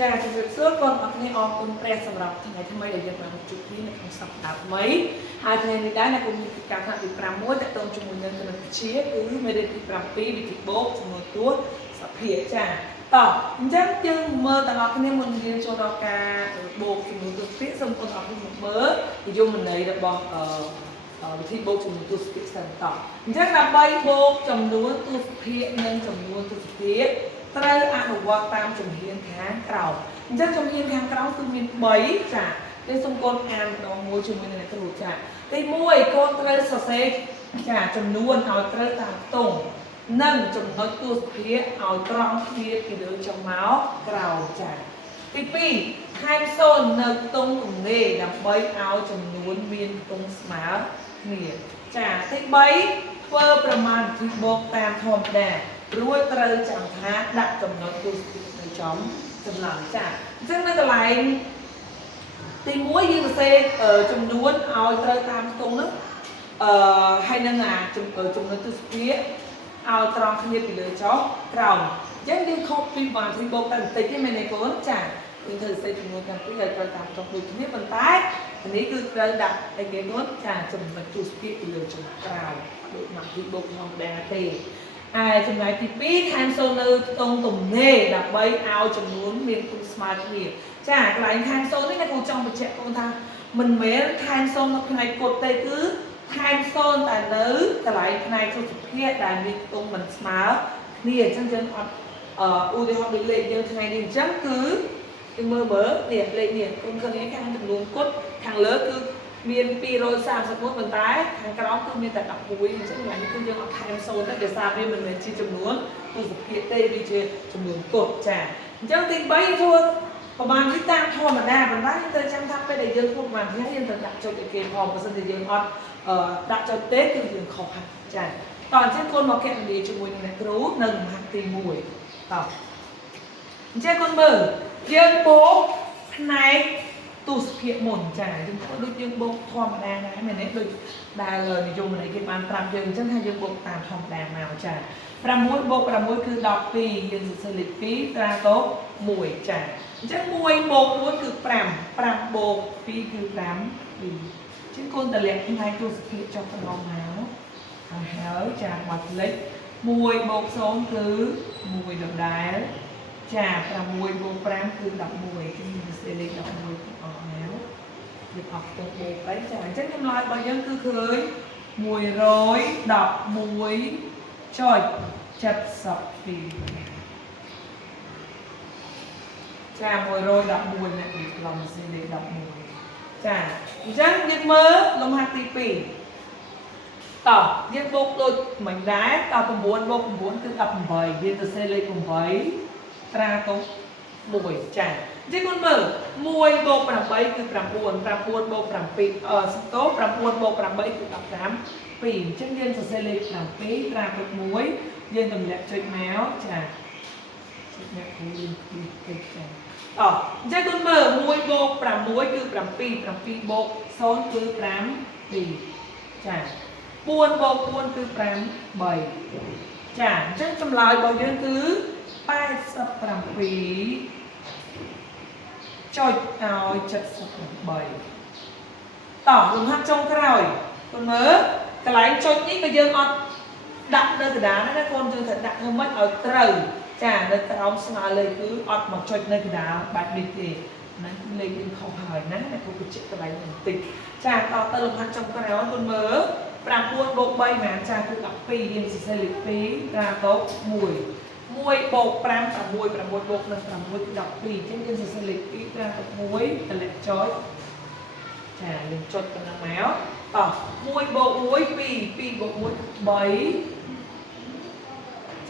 ចាជម្រាបសួរបងប្អូនអរគុណព្រះសម្រាប់ថ្ងៃថ្មីដែលយើងបានជួបគ្នានៅក្នុងសប្តាហ៍ថ្មីហើយថ្ងៃនេះដែរអ្នកគំនិតកិច្ចការថ្នាក់ទី5មួយតកតងជាមួយនឹងគណិតវិទ្យាគឺមេរៀនទី7វិធីបូកចំនួនតួសភាចាតោះអញ្ចឹងយើងមើលទាំងអស់គ្នាមុនរៀនចូលដល់ការបូកចំនួនតួសភាសូមបងប្អូនអរគុណមើលនិយមន័យរបស់វិធីបូកចំនួនតួសភាសិនតោះអញ្ចឹងដើម្បីបូកចំនួនតួសភានិងចំនួនតួសភាត្រូវអនុវត្តតាមជំហានខាងក្រោមអញ្ចឹងជំហានខាងក្រោមគឺមាន3ចាទេសូមកូនអានម្ដងមួយជាមួយនឹងអ្នកគ្រូចាទី1កូនត្រូវសរសេរចាចំនួនឲ្យត្រូវតាមខ្ទង់និងចំណុចតួសភាឲ្យត្រង់គ្នាពីលើចុងមកក្រោមចាទី2ថែម0នៅខ្ទង់ទំនេរដើម្បីឲ្យចំនួនមានខ្ទង់ស្មើគ្នាចាទី3ធ្វើប្រមាណវិធីបូកតាមធម្មតារួចត្រូវចាំថាដាក់ចំណុចតួសភានៅចំចំណងចាអញ្ចឹងនៅកន្លែងទី1យើងសរសេរចំនួនឲ្យត្រូវតាមខ្ទង់នោះហើយនឹងចំណុចតួសភាឲ្យត្រង់គ្នាពីលើចុះក្រោមអញ្ចឹងយើងខុសពីបានវិធីបូកតែបន្តិចទេមែនទេកូនចាយើងធ្វើសរសេរចំនួនទាំងពីរឲ្យត្រូវតាមចុះដូចគ្នាប៉ុន្តែនេះគឺត្រូវដាក់ឲ្យគេនោះចាចំណុចតួសភាពីលើចុះក្រោមដូចមកវិធីបូកធម្មតាទេចំណែកទី2ថែម0នៅខ្ទង់ទំនេរដើម្បីឲ្យចំនួនមានគុណស្មើគ្នាចាកន្លែងថែម0នេះខ្ញុំចង់បញ្ជាក់កូនថាមិនមែនថែម0នៅផ្នែកគុតទេគឺថែម0តែនៅកន្លែងផ្នែកសុខភាពដែលមានខ្ទង់មិនស្មើគ្នាអញ្ចឹងយើងអត់ឧទាហរណ៍ដូចលេខយើងថ្ងៃនេះអញ្ចឹងគឺយើងមើលនេះលេខនេះគុណឃើញខាងចំនួនគុតខាងលើគឺមាន231ប៉ុន្តែខាងក្រោមគឺមានតែ11អញ្ចឹងថ្ងៃនេះគឺយើងអត់ថែម0ទេដោយសារវាមិនមែនជាចំនួនទស្សភាគទេវាជាចំនួនគុតចាអញ្ចឹងទី3ធ្វើប្រហែលនេះតាមធម្មតាប៉ុន្តែយើងត្រូវចាំថាពេលដែលយើងធ្វើប្រហែលនេះយើងត្រូវដាក់ចុចឲ្យគេផងបើមិនតែយើងអត់ដាក់ចុចទេគឺយើងខុសហើយចាតោះអញ្ចឹងកូនមកកណនីជាមួយនឹងអ្នកគ្រូនៅលំហាត់ទី1តោះអញ្ចឹងកូនមើលយើងបូកផ្នែកទស្សភាគមុនចាយើងធ្វើដូចយើងបូកធម្មតាដែរមែនទេដូចដែលនិយមន័យគេបានប្រាប់យើងអញ្ចឹងថាយើងបូកតាមធម្មតាមកចា6បូក6គឺ12យើងសរសេរលេខ2ត្រាតប1ចាអញ្ចឹង1បូក1គឺ5 5បូក2គឺ5 2អញ្ចឹងកូនតម្លាក់ផ្នែកទស្សភាគចុះកន្លងមកហើយចាបាត់លេខ1បូក0គឺ1ដដែលចា6បូក5គឺ11គឺមានសរសេរលេខ11ទាំងអស់ហើយយើងអត់ទៅបូកអីចាអញ្ចឹងចម្លើយរបស់យើងគឺឃើញ111.72ចា111អ្នកនិយាយឡំសរសេរលេខ11ចាអញ្ចឹងយើងមើលលំហាត់ទី2តោះយើងបូកដូចមិនដែរតោះ9បូក9គឺ18យើងសរសេរលេខ8ត្រាតុ1ចាអញ្ចឹងគុណមើល1បូក8គឺ9 9បូក79បូក8គឺ15 2អញ្ចឹងយើងសរសេរលេខ7ត្រាតុ1យើងទម្លាក់ចុចមកចាចុចមកគូយើងតិចចាអញ្ចឹងគុណមើល1បូក6គឺ7 7បូក0គឺ5 2ចា4បូក4គឺ5 3ចាអញ្ចឹងចម្លើយរបស់យើងគឺ87ចុចឲ្យ78តោះលំហាត់ចុងក្រោយកូនមើលកន្លែងចុចនេះក៏យើងអត់ដាក់នៅកណ្ដាលដែរណាកូនយើងត្រូវដាក់ធ្វើម៉េចឲ្យត្រូវចានៅក្រោមស្មើលេខគឺអត់មកចុចនៅកណ្ដាលបែបនេះទេហ្នឹងលេខយើងខុសហើយណាអ្នកគ្រូបញ្ជាក់កន្លែងបន្តិចចាតទៅលំហាត់ចុងក្រោយកូនមើល9បូក3មែនចាគឺ12យើងសរសេរលេខ2ត្រាតប1 1បូក5 6 6បូកនឹង6គឺ12អញ្ចឹងយើងសរសេរលេខ2ត្រាតប1តម្លាក់ចុចចាយើងចុចប៉ុណ្ណឹងមកតោះ1បូក1 2 2បូក1 3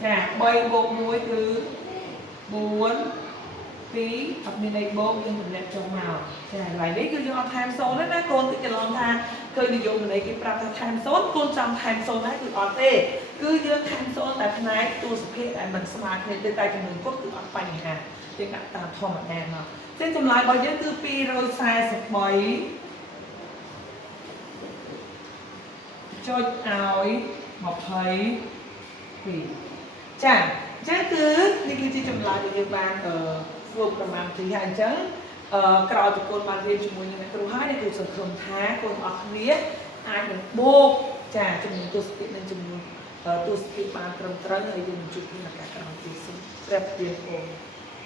ចា3បូក1គឺ4 2អត់មានអីបូកយើងតម្លាក់ចុះមកចាកន្លែងនេះគឺយើងអត់ថែម0ទេណាកូនតិចច្រឡំថាឃើញនិយមន័យគេប្រាប់ថាថែម0កូនចង់ថែម0ដែរគឺអត់ទេគឺយើងថែម0តែផ្នែកទស្សភាគដែលមិនស្មើគ្នាទេតែចំនួនគុតគឺអត់បញ្ហាយើងដាក់តាមធម្មតាមកចឹងចម្លើយរបស់យើងគឺ243ចុចឲ្យ22ចាអញ្ចឹងគឺនេះគឺជាចម្លើយដែលយើងបាន ធ្វើប្រមាណទីហើយអញ្ចឹងក្រោយពីកូនបានរៀនជាមួយនឹងអ្នកគ្រូហើយអ្នកគ្រូសង្ឃឹមថាកូនអរគ្នាអាចនឹងបូកចាចំនួនទស្សនៈនិងចំនួនទស្សនៈបានត្រឹមត្រូវហើយយើងជួបគ្នាឱកាសក្រោយទៀតសូមព្រះប្រទានពរ